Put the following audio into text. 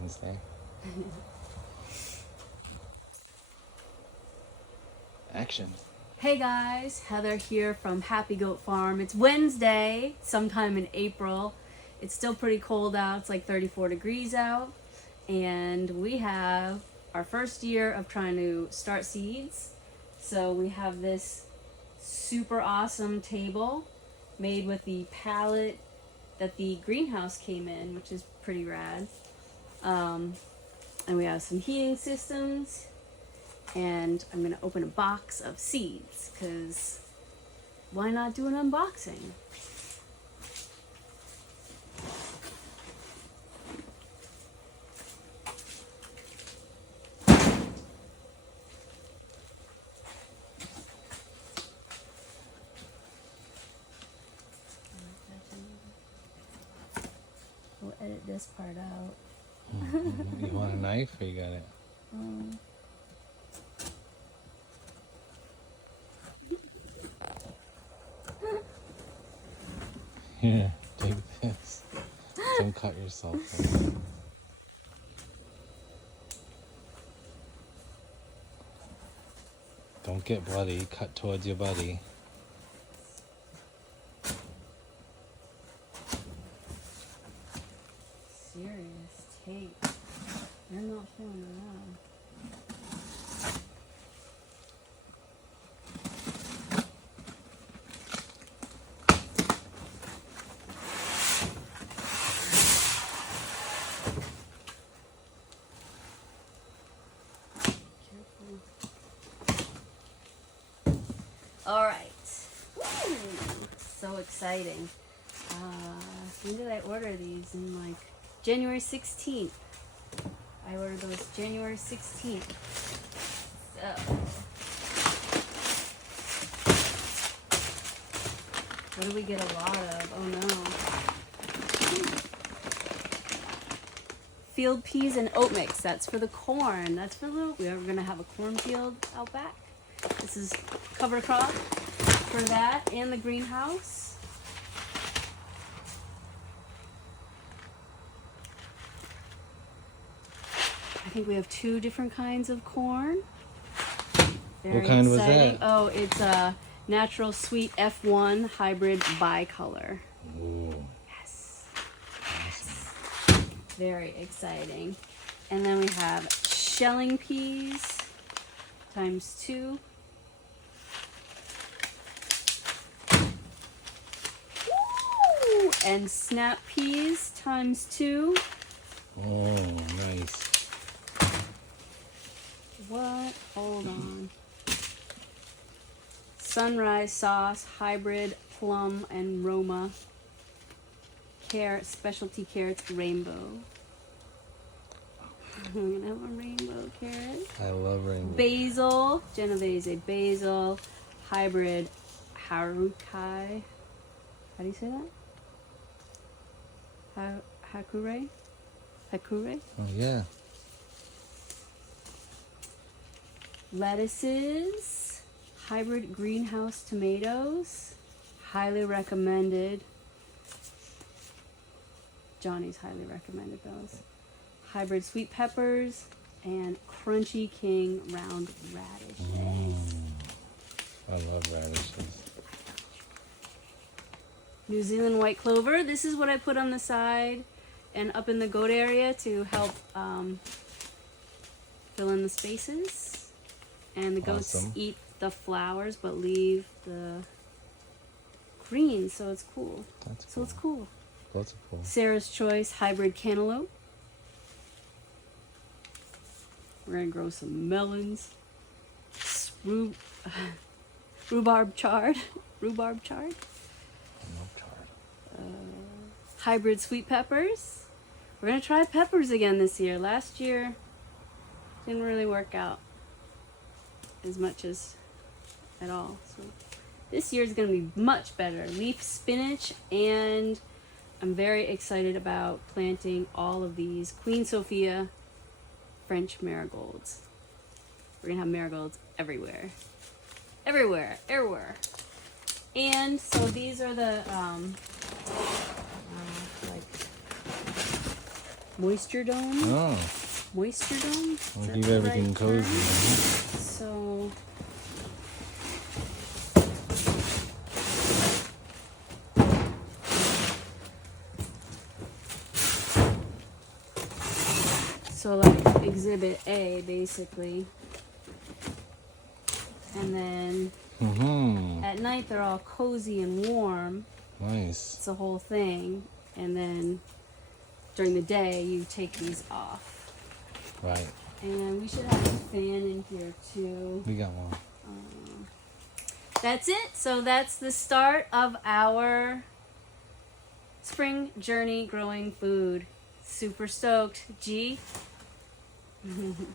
Wednesday. Action. Hey guys, Heather here from Happy Goat Farm. It's Wednesday, sometime in April. It's still pretty cold out. It's like 34 degrees out. And we have our first year of trying to start seeds. So we have this super awesome table made with the pallet that the greenhouse came in, which is pretty rad. And we have some heating systems. And I'm going to open a box of seeds, because why not do an unboxing? We'll edit this part out. You want a knife or you got it? Here, take this. Don't cut yourself. Don't get bloody. Cut towards your buddy. Serious tape. I'm not feeling around. All right. Woo! So exciting. When did I order these? In like January 16th. I ordered those January 16th. So, what did we get a lot of? Oh no. Field peas and oat mix. That's for the corn. That's for the, we are going to have a cornfield out back. This is cover crop for that and the greenhouse. I think we have 2 different kinds of corn. Very What kind exciting. was that? Oh, it's a natural sweet F1 hybrid bicolor. Ooh. Yes. Yes. Very exciting. And then we have shelling peas ×2. Woo! And snap peas ×2. Oh, nice. What? Hold on. Sunrise sauce, hybrid, plum, and Roma. Carrot, specialty carrots, rainbow. We're gonna have a rainbow carrot. I love rainbow. Basil, Genovese basil, hybrid, harukai. How do you say that? Hakure? Hakure? Oh, yeah. Lettuces, hybrid greenhouse tomatoes, highly recommended. Johnny's highly recommended those. Hybrid sweet peppers and Crunchy King round radishes. I love radishes. New Zealand white clover. This is what I put on the side and up in the goat area to help fill in the spaces. And the goats Awesome. eat the flowers but leave the green, so it's cool. That's So cool. it's cool. Lots of cool. Sarah's Choice hybrid cantaloupe. We're gonna grow some melons. Rhubarb chard. Rhubarb chard. No chard. Hybrid sweet peppers. We're gonna try peppers again this year. Last year didn't really work out as much as at all. So this year is gonna be much better. Leaf spinach, and I'm very excited about planting all of these Queen Sophia French marigolds. We're gonna have marigolds everywhere. Everywhere, everywhere. And so these are the like moisture dome. Oh, Moisture dome? Is we'll that keep the everything right cozy. term? So like exhibit A basically. And then Mm-hmm. at night they're all cozy and warm. Nice. It's a whole thing. And then during the day you take these off. Right. And we should have a fan in here too. We got one. That's it. So that's the start of our spring journey growing food. Super stoked. G?